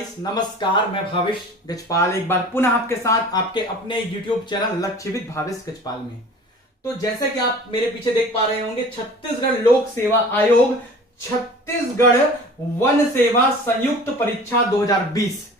Guys, नमस्कार। मैं भावेश गजपाल एक बार पुनः आपके साथ आपके अपने YouTube चैनल लक्षित भावेश गजपाल में। तो जैसे कि आप मेरे पीछे देख पा रहे होंगे, छत्तीसगढ़ लोक सेवा आयोग छत्तीसगढ़ वन सेवा संयुक्त परीक्षा 2020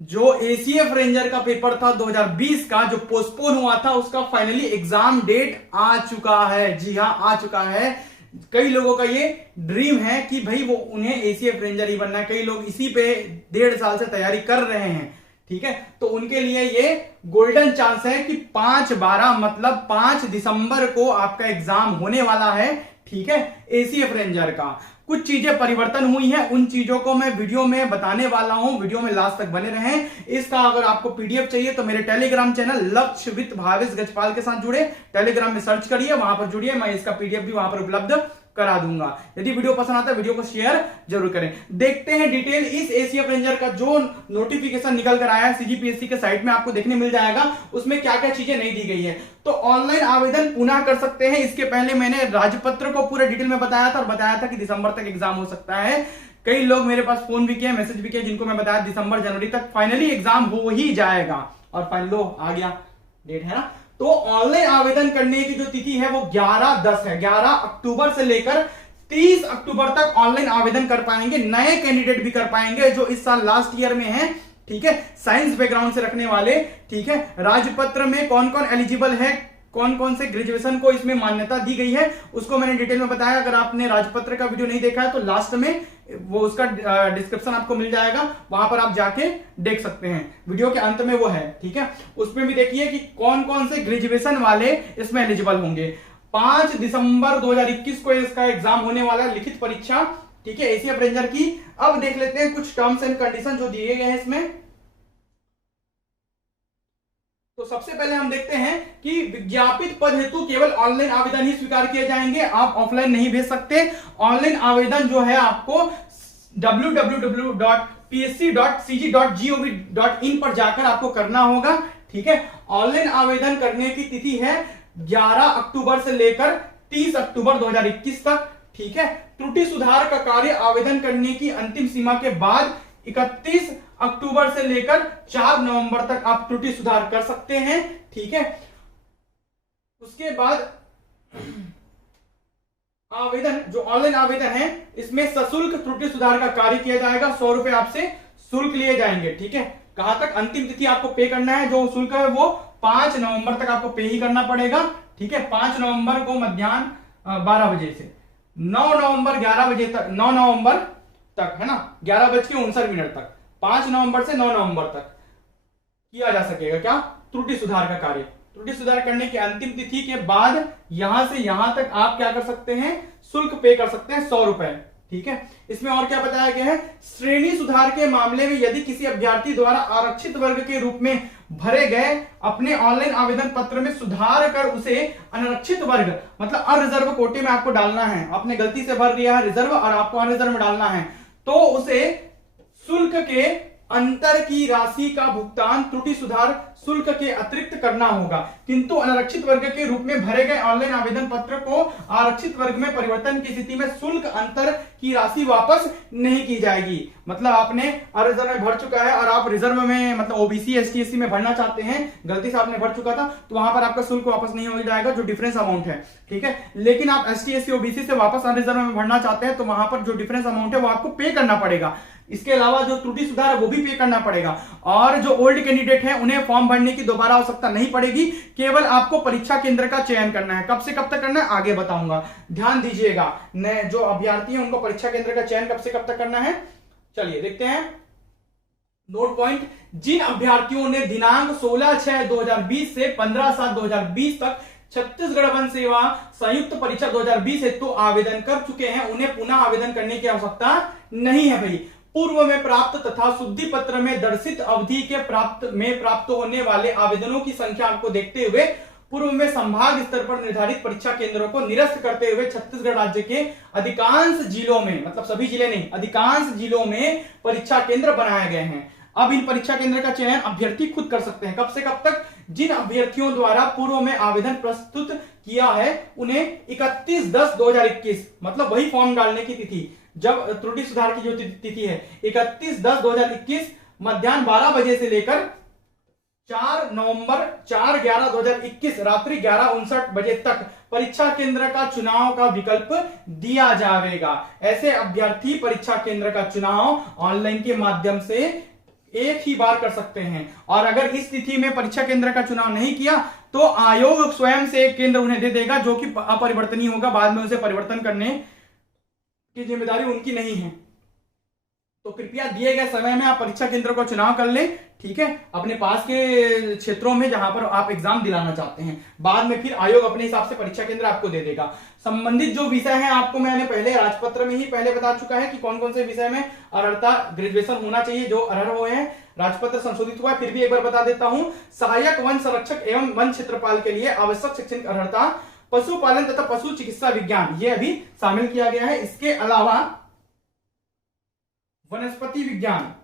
जो एसीएफ रेंजर का पेपर था 2020 का, जो पोस्टपोन हुआ था, उसका फाइनली एग्जाम डेट आ चुका है। जी हां, आ चुका है। कई लोगों का ये ड्रीम है कि भाई वो उन्हें एसीएफ रेंजर ही बनना है। कई लोग इसी पे 1.5 साल से तैयारी कर रहे हैं। ठीक है, तो उनके लिए ये गोल्डन चांस है कि 5/12 मतलब 5 दिसंबर को आपका एग्जाम होने वाला है। ठीक है, एसीएफ रेंजर का कुछ चीजें परिवर्तन हुई हैं, उन चीजों को मैं वीडियो में बताने वाला हूं। वीडियो में लास्ट तक बने रहें। इसका अगर आपको पीडीएफ चाहिए तो मेरे टेलीग्राम चैनल लक्षित भावेश गजपाल के साथ जुड़े, टेलीग्राम में सर्च करिए, वहां पर जुड़िए। मैं इसका पीडीएफ भी वहां पर उपलब्ध करा दूंगा। यदि वीडियो पसंद आता है वीडियो को शेयर जरूर करें। देखते हैं डिटेल इस एसीएफ रेंजर का जो नोटिफिकेशन निकल कर आया है सीजीपीएससी के साइट में, आपको देखने मिल जाएगा उसमें क्या क्या चीजें नहीं दी गई है। तो ऑनलाइन आवेदन पुनः कर सकते हैं। इसके पहले मैंने राजपत्र को पूरे डिटेल में बताया था और बताया था कि दिसंबर तक एग्जाम हो सकता है। कई लोग मेरे पास फोन भी किए, मैसेज भी किए, जिनको मैं बताया दिसंबर जनवरी तक फाइनली एग्जाम हो ही जाएगा। और फाइनल आ गया डेट, है ना। तो ऑनलाइन आवेदन करने की जो तिथि है वो 11/10 है। 11 अक्टूबर से लेकर 30 अक्टूबर तक ऑनलाइन आवेदन कर पाएंगे। नए कैंडिडेट भी कर पाएंगे जो इस साल लास्ट ईयर में हैं। ठीक है, साइंस बैकग्राउंड से रखने वाले। ठीक है, राजपत्र में कौन कौन एलिजिबल है, कौन कौन से ग्रेजुएशन को इसमें मान्यता दी गई है, उसको मैंने डिटेल में बताया। अगर आपने राजपत्र का वीडियो नहीं देखा है तो लास्ट में वो उसका डिस्क्रिप्शन आपको मिल जाएगा, वहां पर आप जाके देख सकते हैं। वीडियो के अंत में वो है। ठीक है, उसमें भी देखिए कि कौन कौन से ग्रेजुएशन वाले इसमें एलिजिबल होंगे। 5 दिसंबर 2021 को इसका एग्जाम होने वाला है, लिखित परीक्षा। ठीक है, एसीएफ रेंजर की। अब देख लेते हैं कुछ टर्म्स एंड कंडीशन जो दिए गए हैं इसमें। तो सबसे पहले हम देखते हैं कि विज्ञापित पद हेतु केवल ऑनलाइन आवेदन ही स्वीकार किए जाएंगे, आप ऑफलाइन नहीं भेज सकते। ऑनलाइन आवेदन जो है आपको www.psc.cg.gov.in पर जाकर आपको करना होगा। ठीक है, ऑनलाइन आवेदन करने की तिथि है 11 अक्टूबर से लेकर 30 अक्टूबर 2021 तक। ठीक है, त्रुटि सुधार का कार्य आवेदन करने की अंतिम सीमा के बाद 31 अक्टूबर से लेकर 4 नवंबर तक आप त्रुटि सुधार कर सकते हैं। ठीक है, उसके बाद आवेदन जो ऑनलाइन आवेदन है इसमें सशुल्क त्रुटि सुधार का कार्य किया जाएगा। 100 रुपए आपसे शुल्क लिए जाएंगे। ठीक है, कहां तक अंतिम तिथि आपको पे करना है, जो शुल्क है वो 5 नवंबर तक आपको पे ही करना पड़ेगा। ठीक है, 5 नवंबर को मध्याह्न 12 बजे से 9 नवंबर 11 बजे तक, 9 नवंबर तक, है ना, 11:59 तक, 5 नवंबर से 9 नवंबर तक किया जा सकेगा क्या, त्रुटि सुधार का कार्य। त्रुटि सुधार करने की अंतिम तिथि के बाद यहां से यहां तक आप क्या कर सकते हैं, शुल्क पे कर सकते हैं 100 रुपए। ठीक है, इसमें और क्या बताया गया है, श्रेणी सुधार के मामले में यदि किसी अभ्यर्थी द्वारा आरक्षित वर्ग के रूप में भरे गए अपने ऑनलाइन आवेदन पत्र में सुधार कर उसे अनारक्षित वर्ग मतलब अनरिजर्व कोटे में आपको डालना है, आपने गलती से भर दिया है रिजर्व और आपको अनरिजर्व में डालना है, तो उसे शुल्क के अंतर की राशि का भुगतान त्रुटि सुधार शुल्क के अतिरिक्त करना होगा। किंतु अनारक्षित वर्ग के रूप में भरे गए ऑनलाइन आवेदन पत्र को आरक्षित वर्ग में परिवर्तन की स्थिति में शुल्क अंतर की राशि वापस नहीं की जाएगी। मतलब आपने अनरिजर्व में भर चुका है और आप रिजर्व में मतलब ओबीसी एसटी एससी में भरना चाहते हैं, गलती से आपने भर चुका था, तो वहां पर आपका शुल्क वापस नहीं हो जाएगा, जो डिफरेंस अमाउंट है। ठीक है, लेकिन आप एसटी एससी ओबीसी से वापस अनरिजर्व में भरना चाहते हैं तो वहां पर जो डिफरेंस अमाउंट है वो आपको पे करना पड़ेगा। इसके अलावा जो त्रुटि सुधार है वो भी पे करना पड़ेगा। और जो ओल्ड कैंडिडेट है उन्हें फॉर्म भरने की दोबारा आवश्यकता नहीं पड़ेगी, केवल आपको परीक्षा केंद्र का चयन करना है। कब से कब तक करना है आगे बताऊंगा, ध्यान दीजिएगा। नए जो अभ्यर्थी हैं उनको परीक्षा केंद्र का चयन कब से कब तक करना है, चलिए देखते हैं। नोट पॉइंट, जिन अभ्यर्थियों ने दिनांक 16/6/2020 से 15/7/2020 तक छत्तीसगढ़ वन सेवा संयुक्त परीक्षा 2020 हेतु आवेदन कर चुके हैं उन्हें पुनः आवेदन करने की आवश्यकता नहीं है। भाई, पूर्व में प्राप्त तथा शुद्धि पत्र में दर्शित अवधि के प्राप्त होने वाले आवेदनों की संख्या को देखते हुए पूर्व में संभाग स्तर पर निर्धारित परीक्षा केंद्रों को निरस्त करते हुए छत्तीसगढ़ राज्य के अधिकांश जिलों में, मतलब सभी जिले नहीं, अधिकांश जिलों में परीक्षा केंद्र बनाए गए हैं। अब इन परीक्षा केंद्र का चयन अभ्यर्थी खुद कर सकते हैं। कब से कब तक, जिन अभ्यर्थियों द्वारा पूर्व में आवेदन प्रस्तुत किया है उन्हें 31/10/2021 मतलब वही फॉर्म डालने की तिथि, जब त्रुटि सुधार की जो तिथि है 31/10/2021 मध्याह्न 12 बजे से लेकर 4/11/2021 रात्रि 11:59 बजे तक परीक्षा केंद्र का चुनाव का विकल्प दिया जाएगा। ऐसे अभ्यर्थी परीक्षा केंद्र का चुनाव ऑनलाइन के माध्यम से एक ही बार कर सकते हैं, और अगर इस तिथि में परीक्षा केंद्र का चुनाव नहीं किया तो आयोग स्वयं से एक केंद्र उन्हें दे देगा जो कि अपरिवर्तनीय होगा, बाद में उसे परिवर्तन करने की जिम्मेदारी उनकी नहीं है। तो कृपया दिए गए समय में आप परीक्षा केंद्र का चुनाव कर लें, ठीक है, अपने पास के क्षेत्रों में जहां पर आप एग्जाम दिलाना चाहते हैं। बाद में फिर आयोग अपने हिसाब से परीक्षा केंद्र आपको दे देगा। संबंधित जो विषय है आपको मैंने पहले राजपत्र में ही पहले बता चुका है कि कौन कौन से विषय में अर्हता ग्रेजुएशन होना चाहिए। जो अर्ह हुए हैं, राजपत्र संशोधित हुआ है, फिर भी एक बार बता देता हूं। सहायक वन संरक्षक एवं वन क्षेत्रपाल के लिए आवश्यक शैक्षणिक अर्हता पशुपालन तथा पशु चिकित्सा विज्ञान, ये अभी शामिल किया गया है। इसके अलावा वनस्पति विज्ञान,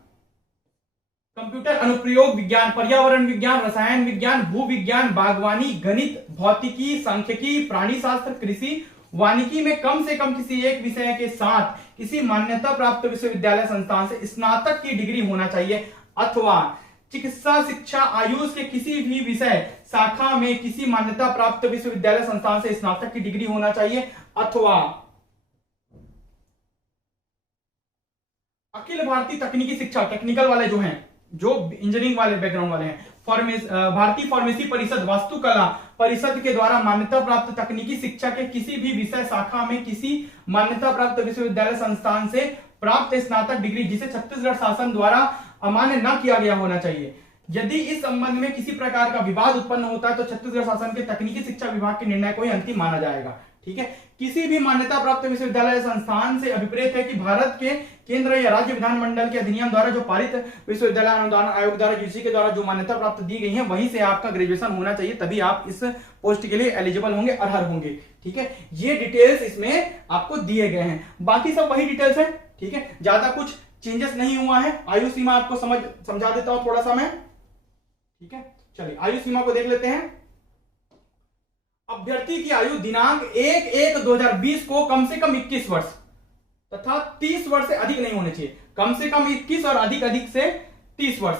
कंप्यूटर अनुप्रयोग विज्ञान, पर्यावरण विज्ञान, रसायन विज्ञान, भू विज्ञान, बागवानी, गणित, भौतिकी, सांख्यिकी, प्राणी शास्त्र, कृषि, वानिकी में कम से कम किसी एक विषय के साथ किसी मान्यता प्राप्त विश्वविद्यालय संस्थान से स्नातक की डिग्री होना चाहिए, अथवा चिकित्सा, शिक्षा, आयुष के किसी भी विषय शाखा में किसी मान्यता प्राप्त विश्वविद्यालय संस्थान से स्नातक की डिग्री होना चाहिए, अथवा अखिल भारतीय तकनीकी शिक्षा, टेक्निकल वाले जो हैं, जो इंजीनियरिंग वाले बैकग्राउंड वाले हैं, भारतीय फार्मेसी परिषद, वास्तुकला परिषद के द्वारा मान्यता प्राप्त तकनीकी शिक्षा के किसी भी विषय शाखा में किसी मान्यता प्राप्त विश्वविद्यालय संस्थान से प्राप्त स्नातक डिग्री जिसे छत्तीसगढ़ शासन द्वारा अमान्य न किया गया होना चाहिए। यदि इस संबंध में किसी प्रकार का विवाद उत्पन्न होता है तो छत्तीसगढ़ शासन के तकनीकी शिक्षा विभाग के निर्णय को ही अंतिम माना जाएगा, ठीक है। किसी भी मान्यता प्राप्त विश्वविद्यालय संस्थान से अभिप्रेत है कि भारत के केंद्र या राज्य विधानमंडल के अधिनियम द्वारा जो पारित विश्वविद्यालय अनुदान आयोग द्वारा यूजीसी के द्वारा जो मान्यता प्राप्त दी गई है वहीं से आपका ग्रेजुएशन होना चाहिए, तभी आप इस पोस्ट के लिए एलिजिबल होंगे, अर्ह होंगे, ठीक है। ये डिटेल्स इसमें आपको दिए गए हैं, बाकी सब वही डिटेल्स है, ठीक है, ज्यादा कुछ चेंजेस नहीं हुआ है। आयु सीमा आपको समझा देता हूं थोड़ा सा मैं, ठीक है। चलिए आयु सीमा को देख लेते हैं। अभ्यर्थी की आयु दिनांक 1/1/2020 को कम से कम 21 वर्ष तथा 30 वर्ष से अधिक नहीं होने चाहिए। कम से कम 21 और अधिक से 30 वर्ष।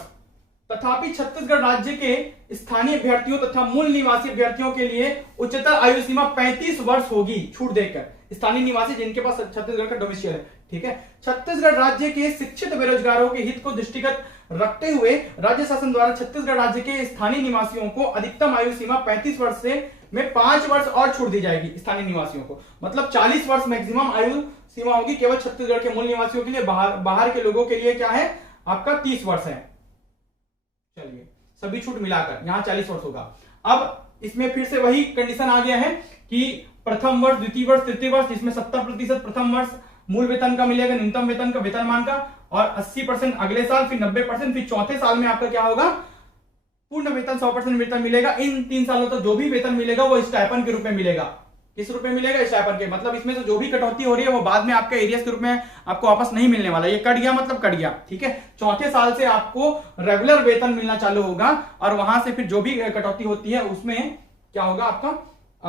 तथापि छत्तीसगढ़ राज्य के स्थानीय अभ्यर्थियों तथा मूल निवासी अभ्यर्थियों के लिए उच्चतर आयु सीमा 35 वर्ष होगी, छूट देकर, स्थानीय निवासी जिनके पास छत्तीसगढ़ का डोमिसाइल है, ठीक है। छत्तीसगढ़ राज्य के शिक्षित बेरोजगारों के हित को दृष्टिगत रखते हुए राज्य शासन द्वारा छत्तीसगढ़ राज्य के स्थानीय निवासियों को अधिकतम आयु सीमा 35 वर्ष से में 5 वर्ष और छूट दी जाएगी स्थानीय निवासियों को, मतलब 40 वर्ष मैक्सिमम आयु सीमा होगी केवल छत्तीसगढ़ के मूल निवासियों के लिए। बाहर के लोगों के लिए क्या है आपका 30 वर्ष है। चलिए सभी छूट मिलाकर यहां 40 वर्ष होगा। अब इसमें फिर से वही कंडीशन आ गया है कि प्रथम वर्ष, द्वितीय वर्ष, तृतीय वर्ष, जिसमें 70% प्रथम वर्ष मूल वेतन का मिलेगा, न्यूनतम वेतन का, वेतनमान का, और 80% अगले साल, फिर 90%, फिर चौथे साल में आपका क्या होगा पूर्ण वेतन 100% वेतन मिलेगा। इन 3 सालों तक जो भी वेतन मिलेगा वो स्टाइपेंड के रूप में मिलेगा। किस रूप में मिलेगा? स्टाइपेंड के, मतलब इसमें से जो भी कटौती हो रही है वो बाद में आपके एरियस के रूप में आपको वापस नहीं मिलने वाला। ये कट गया मतलब कट गया, ठीक है। चौथे साल से आपको रेगुलर वेतन मिलना चालू होगा और वहां से फिर जो भी कटौती होती है उसमें क्या होगा आपका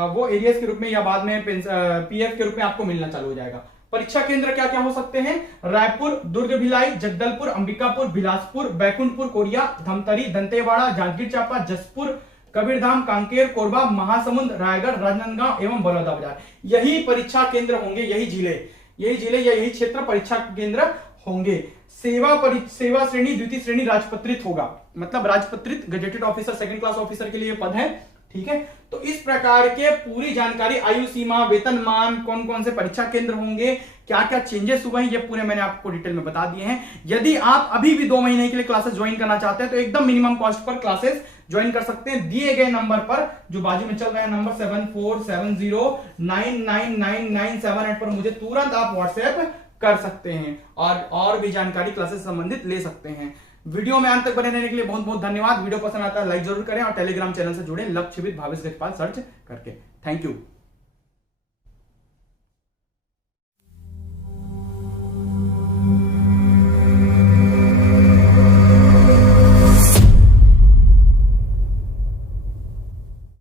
वो एरियस के रूप में या बाद में पीएफ के रूप में आपको मिलना चालू हो जाएगा। परीक्षा केंद्र क्या क्या हो सकते हैं? रायपुर, दुर्ग भिलाई, जगदलपुर, अंबिकापुर, बिलासपुर, बैकुंठपुर, कोरिया, धमतरी, दंतेवाड़ा, जांजगीर चांपा, जसपुर, कबीरधाम, कांकेर, कोरबा, महासमुंद, रायगढ़, राजनांदगांव एवं बलौदाबाजार। यही परीक्षा केंद्र होंगे, यही जिले या यही क्षेत्र परीक्षा केंद्र होंगे। सेवा श्रेणी द्वितीय श्रेणी राजपत्रित होगा, मतलब राजपत्रित gazetted officer second class officer के लिए पद है, ठीक है। तो इस प्रकार के पूरी जानकारी, आयु सीमा, वेतनमान, कौन कौन से परीक्षा केंद्र होंगे, क्या क्या चेंजेस हुए हैं, ये पूरे मैंने आपको डिटेल में बता दिए हैं। यदि आप अभी भी 2 महीने के लिए क्लासेस ज्वाइन करना चाहते हैं तो एकदम minimum cost per classes join कर सकते हैं दिए गए नंबर पर, जो बाजू में चल रहा है नंबर 7470999978 पर मुझे तुरंत आप व्हाट्सएप कर सकते हैं और भी जानकारी क्लासेस संबंधित ले सकते हैं। वीडियो में अंत तक बने रहने के लिए बहुत बहुत धन्यवाद। वीडियो पसंद आता है लाइक जरूर करें और टेलीग्राम चैनल से जुड़े लक्ष्यविद भावेश गजपाल सर्च करके। Thank you.